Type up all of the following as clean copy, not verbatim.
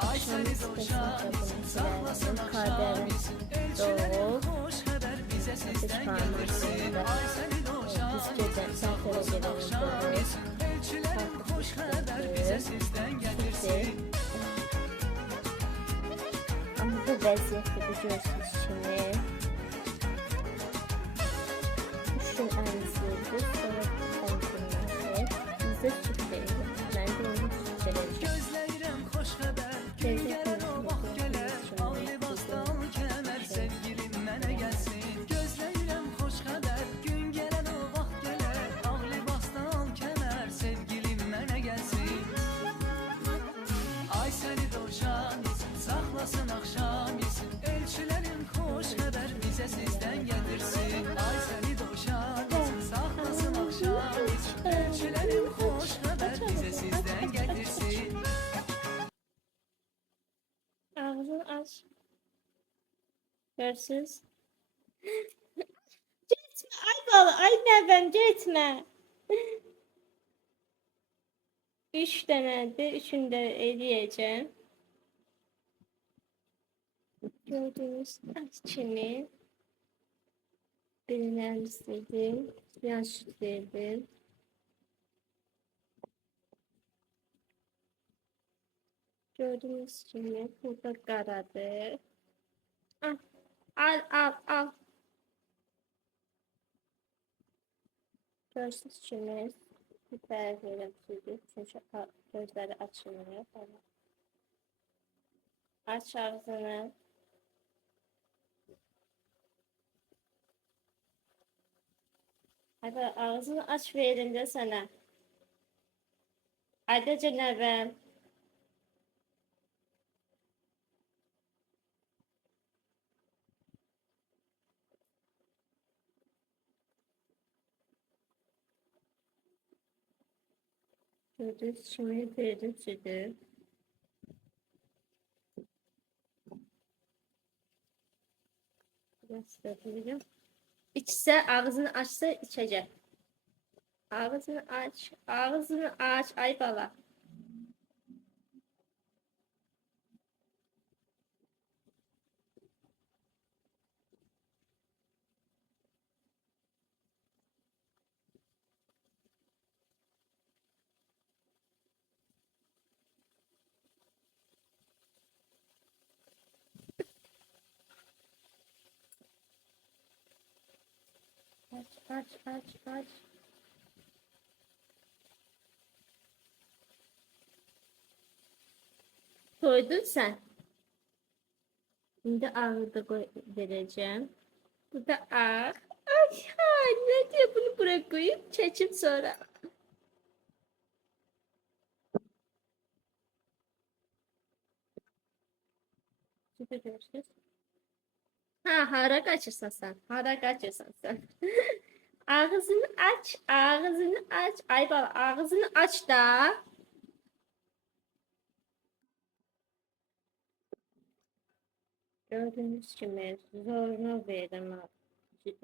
Şamis kesinlikle bunu kaderin doğu atış parmağında biz geden sefere gelenin doğu ama bu vəziyyətdə biliyorsunuz şimdi üçün ərizlidir sonra ərizlidir bizdə süt verir mən də onu süt verəcəm gözləyirəm xoş xəbər gün gələr o vaxt gələr ağlı bastan kəmər sevgilim mənə gəlsin gözləyirəm xoş xəbər gün gələr o vaxt gələr ağlı bastan kəmər sevgilim mənə gəlsin ay səni dovşan saklasın akşam yesin elçilerin hoş haber bize sizden getirsin ay seni dovşan saklasın akşam yesin elçilerin hoş haber bize sizden getirsin. Ağzını aç. Görsüz. Gitme ay baba ay nereden gitme. 3 tanedir. Üçünü de eləyəcəm. Gördüğünüz çimi birini elbisledim, biraz sütledim. Gördüğünüz çimi burada karadır. Al. Gördüğünüz çimi biber verim sütü. Çünkü gözleri açılmıyor falan. Aç ağzını. Hadi ağzını aç verin de sana. Hadi canım. Gördüğünüz şimdi verdim sütü. Göstereyim. İçse ağzını açsa içecek. Ağzını aç, ay bala. Aç. Koydun sen. Şimdi ağı da vereceğim. Bu da ağ. Ay ne diyor bunu buraya koyup çeçip sonra. Süper görüşürüz. Hara kaçırsan sen. Ağzını aç. Ay baba ağzını aç da. Gördüğünüz gibi zoruna verdim abi.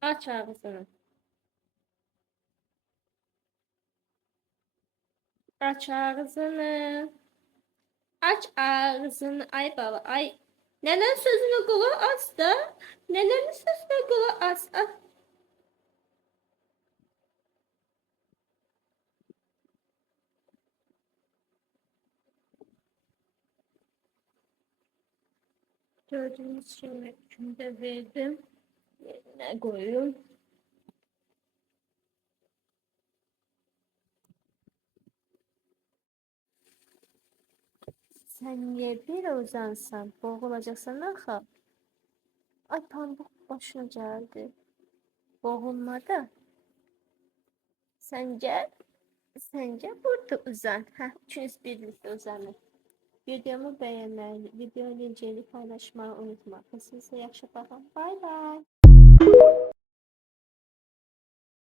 Aç ağzını. Aç ağzını. Ay baba ay. Neden sözüne kulak as da? Neden sözüne kulak as? Gördüğünüz gibi şunu da verdim. Yerine koyuyorum. Sen niye bir uzansan boğulacaksan axı. Ay pambıq başına geldi. Boğulmadı. Sen gel burada uzan. Üçünüz birlikte uzanın. Videomu beğenmeyi, video linkini paylaşmayı unutma. Size yaxşı baxın. Bye bye.